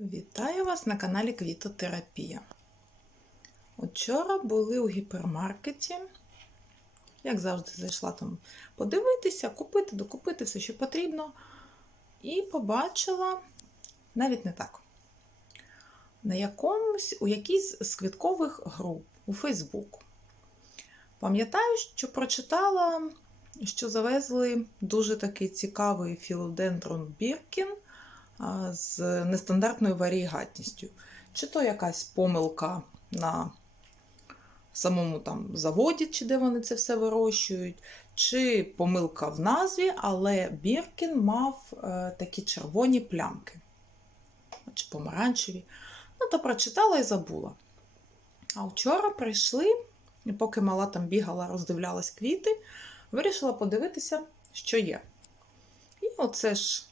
Вітаю вас на каналі Квітотерапія. Учора були у гіпермаркеті. Як завжди, зайшла там подивитися, купити, докупити все, що потрібно. І побачила навіть не так. На якомусь, у якійсь з квіткових груп у Фейсбуку. Пам'ятаю, що прочитала, що завезли дуже такий цікавий філодендрон Біркін з нестандартною варігатністю. Чи то якась помилка на самому там заводі, чи де вони це все вирощують, чи помилка в назві, але Біркін мав е, такі червоні плямки, чи помаранчеві. Ну, то прочитала і забула. А вчора прийшли, і поки мала там бігала, роздивлялась квіти, вирішила подивитися, що є. І оце ж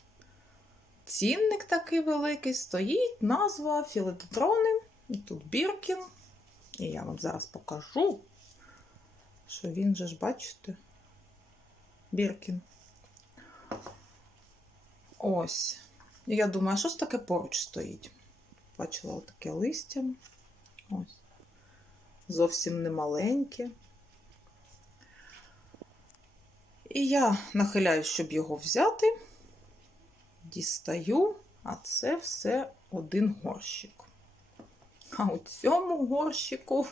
цінник такий великий, стоїть назва філодендрони, і тут Біркін. І я вам зараз покажу, що він же ж, бачите, Біркін. Ось. Я думаю, що ж таке поруч стоїть? Бачила отаке листя. Ось. Зовсім не маленьке. І я нахиляюсь, щоб його взяти. Дістаю, а це все один горщик. А у цьому горщику,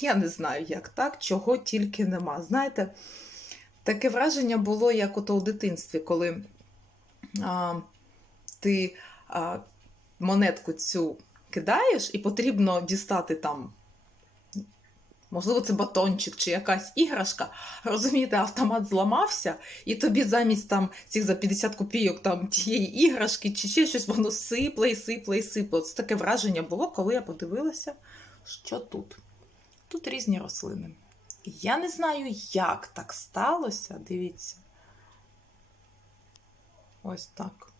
я не знаю, як так, чого тільки нема. Знаєте, таке враження було, як ото у дитинстві, коли а, ти а, монетку цю кидаєш, і потрібно дістати там, можливо, це батончик чи якась іграшка. Розумієте, автомат зламався, і тобі замість там цих за 50 копійок там тієї іграшки чи ще щось, воно сипле і сипле і сипле. Це таке враження було, коли я подивилася, що тут. Тут різні рослини. Я не знаю, як так сталося. Дивіться. Ось так.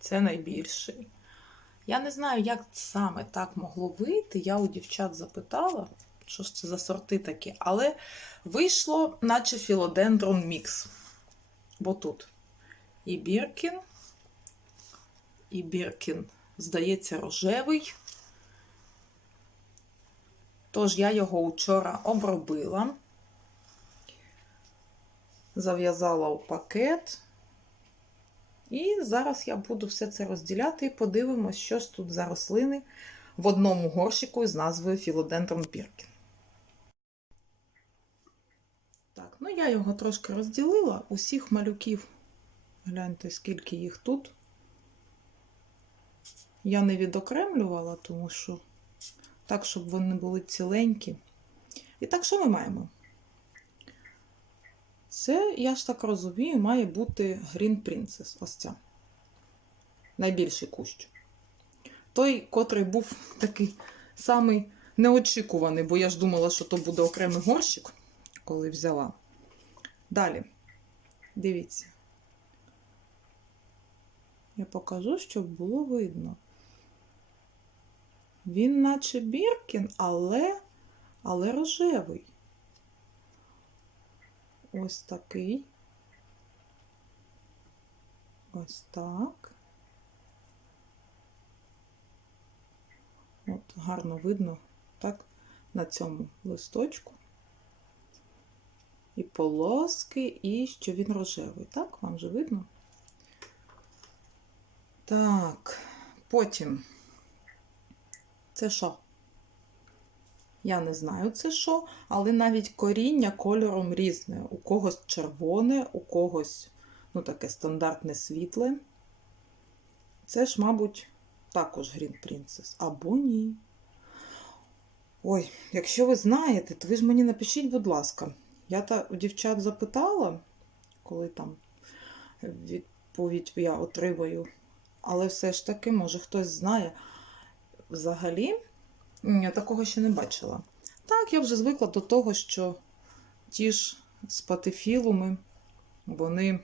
Це найбільший. Я не знаю, як саме так могло вийти. Я у дівчат запитала, що ж це за сорти такі, але вийшло, наче філодендрон мікс. Бо тут і Біркін, і Біркін, здається, рожевий. Тож я його вчора обробила, зав'язала у пакет. І зараз я буду все це розділяти і подивимось, що ж тут за рослини в одному горщику з назвою Філодендрон Біркін. Так, ну я його трошки розділила. Усіх малюків, гляньте, скільки їх тут. Я не відокремлювала, тому що так, щоб вони були ціленькі. І так, що ми маємо? Це, я ж так розумію, має бути Green Princess. Ось ця. Найбільший кущ. Той, котрий був такий самий неочікуваний, бо я ж думала, що то буде окремий горщик, коли взяла. Далі, дивіться. Я покажу, щоб було видно. Він наче Біркін, але, але рожевий. Ось такий. Ось так. От, гарно видно, так, на цьому листочку. І полоски, і що він рожевий. Так, вам же видно? Так, потім. Це що? Я не знаю це що, але навіть коріння кольором різне. У когось червоне, у когось ну, таке стандартне світле. Це ж, мабуть, також Green Princess. Або ні. Ой, якщо ви знаєте, то ви ж мені напишіть, будь ласка. Я та у дівчат запитала, коли там відповідь я отримаю. Але все ж таки, може, хтось знає. Взагалі. Я такого ще не бачила. Так, я вже звикла до того, що ті ж спатифілуми, вони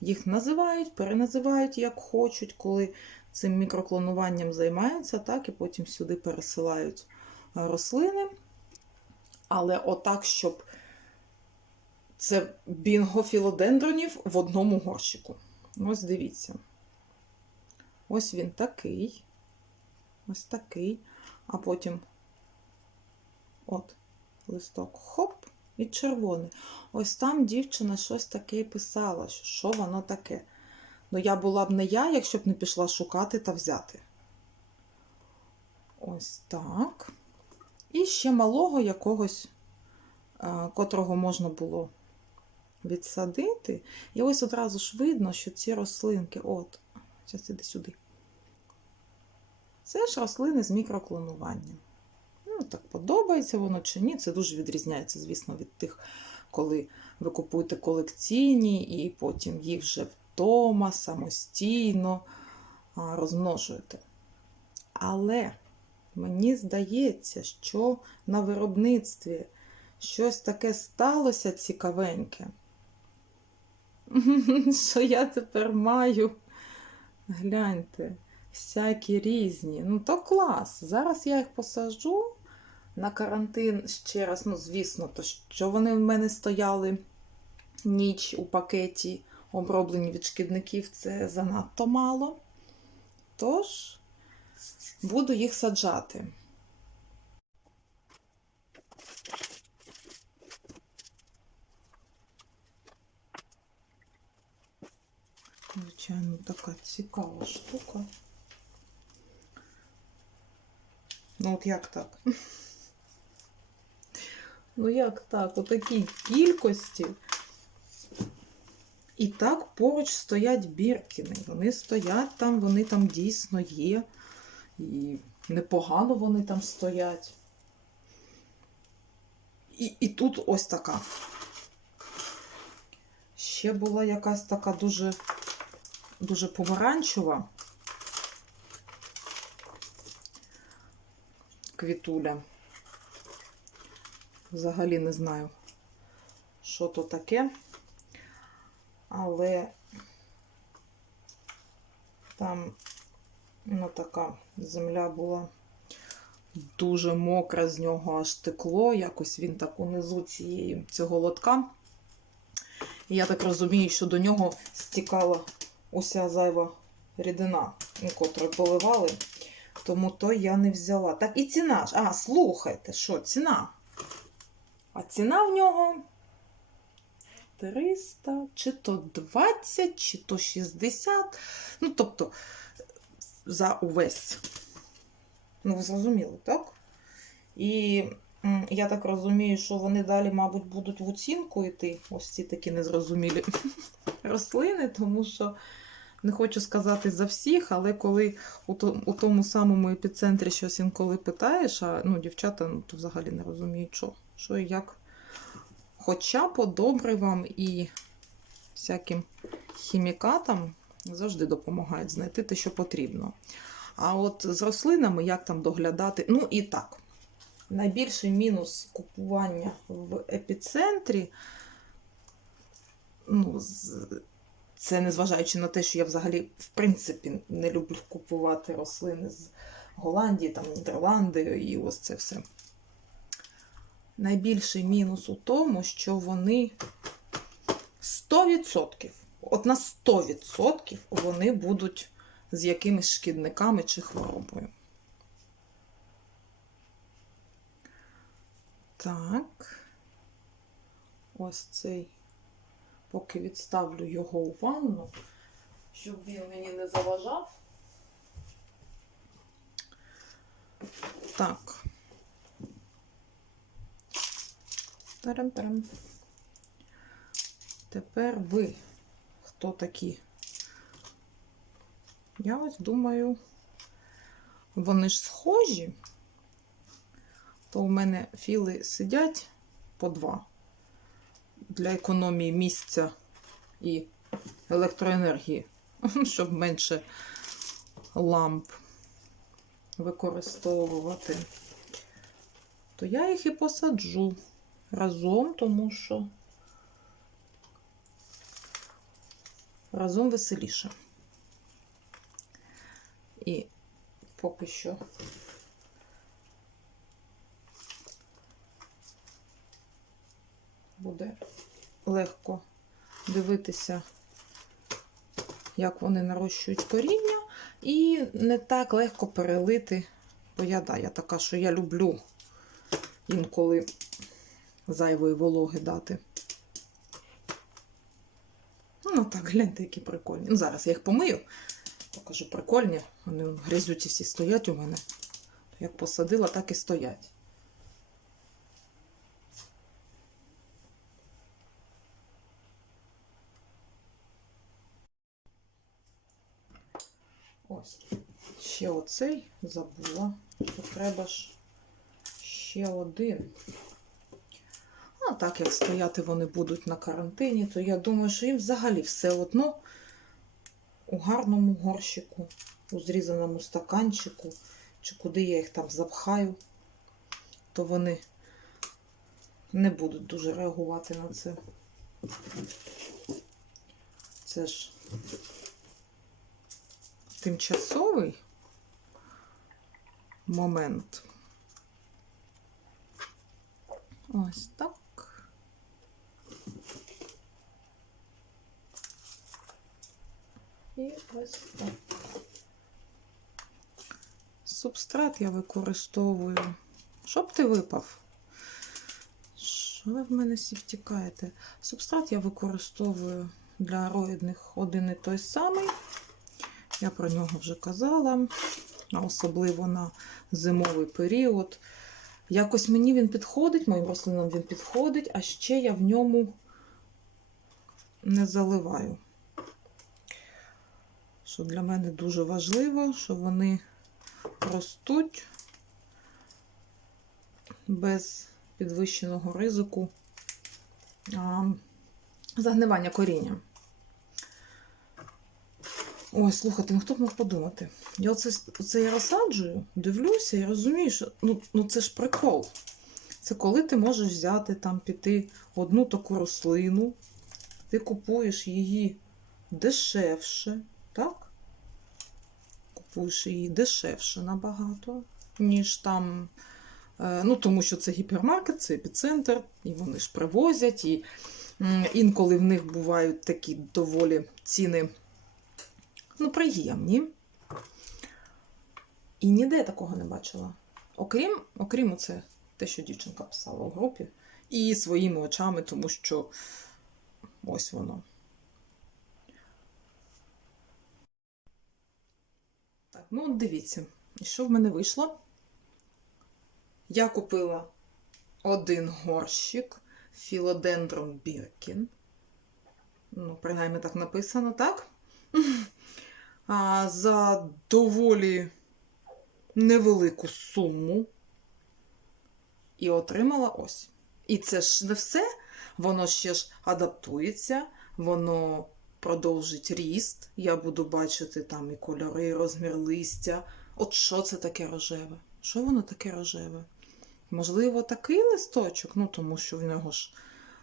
їх називають, переназивають як хочуть, коли цим мікроклонуванням займаються, так, і потім сюди пересилають рослини. Але отак, щоб це бінго філодендронів в одному горщику. Ось дивіться. Ось він такий. Ось такий. А потім от листок хоп, і червоний. Ось там дівчина щось таке писала, що, воно таке. Ну, я була б не я, якщо б не пішла шукати та взяти. Ось так. І ще малого якогось, котрого можна було відсадити. І ось одразу ж видно, що ці рослинки, от, зараз іди сюди. Це ж рослини з мікроклонуванням. Ну, так подобається воно чи ні. Це дуже відрізняється, звісно, від тих, коли ви купуєте колекційні і потім їх вже вдома самостійно розмножуєте. Але мені здається, що на виробництві щось таке сталося цікавеньке, що я тепер маю. Гляньте, всякі різні. Ну, то клас. Зараз я їх посаджу на карантин ще раз. Ну, звісно, то що вони в мене стояли ніч у пакеті, оброблені від шкідників, це занадто мало. Тож, буду їх саджати. Звичайно, така цікава штука. Ну, от як так? Ну, як так? У такій кількості. І так поруч стоять біркіни. Вони стоять там, вони там дійсно є. І непогано вони там стоять. І, і тут ось така. Ще була якась така дуже, дуже помаранчева квітуля. Взагалі не знаю, що то таке, але там ну, така земля була дуже мокра, з нього аж текло. Якось він так унизу цієї цього лотка. І я так розумію, що до нього стікала уся зайва рідина, котру поливали. Тому то я не взяла. Так, і ціна ж. А, слухайте, що ціна? А ціна в нього 300, чи то 20, чи то 60. Ну, тобто, за увесь. Ну, ви зрозуміли, так? І я так розумію, що вони далі, мабуть, будуть в оцінку йти. Ось ці такі незрозумілі рослини, тому що не хочу сказати за всіх, але коли у, то, у тому самому епіцентрі щось інколи питаєш, а ну, дівчата ну, то взагалі не розуміють, що, що і як. Хоча по добривам і всяким хімікатам завжди допомагають знайти те, що потрібно. А от з рослинами як там доглядати? Ну і так. Найбільший мінус купування в епіцентрі. Ну, це незважаючи на те, що я взагалі, в принципі, не люблю купувати рослини з Голландії, там Нідерланди і ось це все. Найбільший мінус у тому, що вони 100%, от на 100% вони будуть з якимись шкідниками чи хворобою. Так. Ось цей поки відставлю його у ванну, щоб він мені не заважав. Так. Тарам-тарам. Тепер ви, хто такі? Я ось думаю, вони ж схожі, то у мене філи сидять по два для економії місця і електроенергії, щоб менше ламп використовувати, то я їх і посаджу разом, тому що разом веселіше. І поки що буде легко дивитися як вони нарощують коріння, і не так легко перелити. Бо я, да, я така, що я люблю інколи зайвої вологи дати. Ну, так, гляньте, які прикольні. Ну, зараз я їх помию, покажу прикольні. Вони вон, грязюті всі стоять у мене. Як посадила, так і стоять. Ось. Ще оцей забула. що Треба ж ще один. А так як стояти вони будуть на карантині, то я думаю, що їм взагалі все одно у гарному горщику, у зрізаному стаканчику, чи куди я їх там запхаю, то вони не будуть дуже реагувати на це. Це ж тимчасовий момент. Ось так. І ось так. Субстрат я використовую. Щоб ти випав? Що ви в мене всі втікаєте? Субстрат я використовую для роїдних один і той самий. Я про нього вже казала, особливо на зимовий період. Якось мені він підходить, моїм рослинам він підходить, а ще я в ньому не заливаю. Що для мене дуже важливо, що вони ростуть без підвищеного ризику загнивання коріння. Ой, слухайте, ну хто б мог подумати? Я оце, оце я розсаджую, дивлюся і розумію, що ну, ну це ж прикол. Це коли ти можеш взяти там піти одну таку рослину, ти купуєш її дешевше, так? Купуєш її дешевше набагато, ніж там. е, Ну, тому що це гіпермаркет, це епіцентр, і вони ж привозять, і інколи в них бувають такі доволі ціни ну, приємні. І ніде я такого не бачила. Окрім, окрім оце, те, що дівчинка писала у групі, і своїми очами, тому що ось воно. Так, ну от дивіться, що в мене вийшло? Я купила один горщик філодендрон Біркін. Ну, принаймні так написано, так? За доволі невелику суму і отримала ось. І це ж не все, воно ще ж адаптується, воно продовжить ріст. Я буду бачити там і кольори, і розмір листя. От що це таке рожеве? Що воно таке рожеве? Можливо, такий листочок, ну тому що в нього ж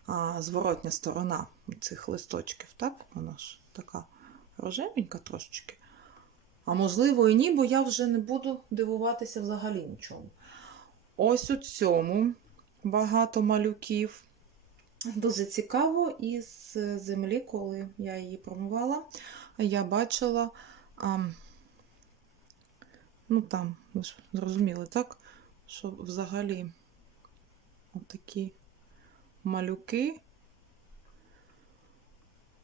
а, зворотня сторона цих листочків, так? Вона ж така рожевенька трошечки. А можливо, і ні, бо я вже не буду дивуватися взагалі нічому. Ось у цьому багато малюків. Дуже цікаво, із землі, коли я її промивала, я бачила, а, ну там, ви ж зрозуміли, так? Що взагалі отакі малюки.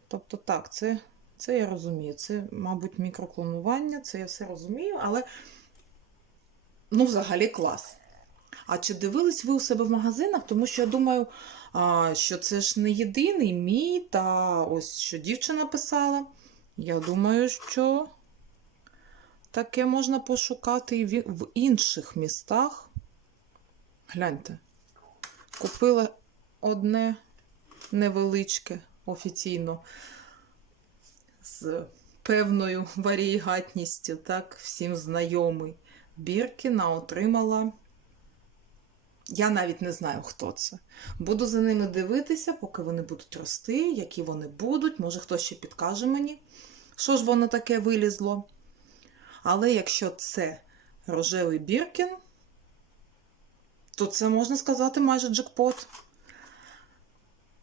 Тобто, так, це це я розумію. Це, мабуть, мікроклонування, це я все розумію, але ну, взагалі клас. А чи дивились ви у себе в магазинах? Тому що я думаю, що це ж не єдиний мій, та ось що дівчина писала. Я думаю, що таке можна пошукати і в інших містах. Гляньте, купила одне невеличке офіційно з певною варієгатністю, так, всім знайомий. Біркіна отримала. Я навіть не знаю, хто це. Буду за ними дивитися, поки вони будуть рости, які вони будуть. Може, хтось ще підкаже мені, що ж воно таке вилізло. Але якщо це рожевий біркін, то це можна сказати майже джекпот.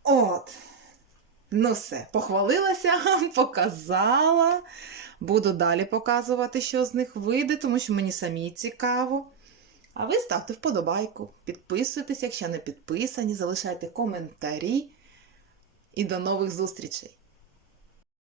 От. Ну все, похвалилася, показала. Буду далі показувати, що з них вийде, тому що мені самі цікаво. А ви ставте вподобайку, підписуйтесь, якщо не підписані, залишайте коментарі. І до нових зустрічей!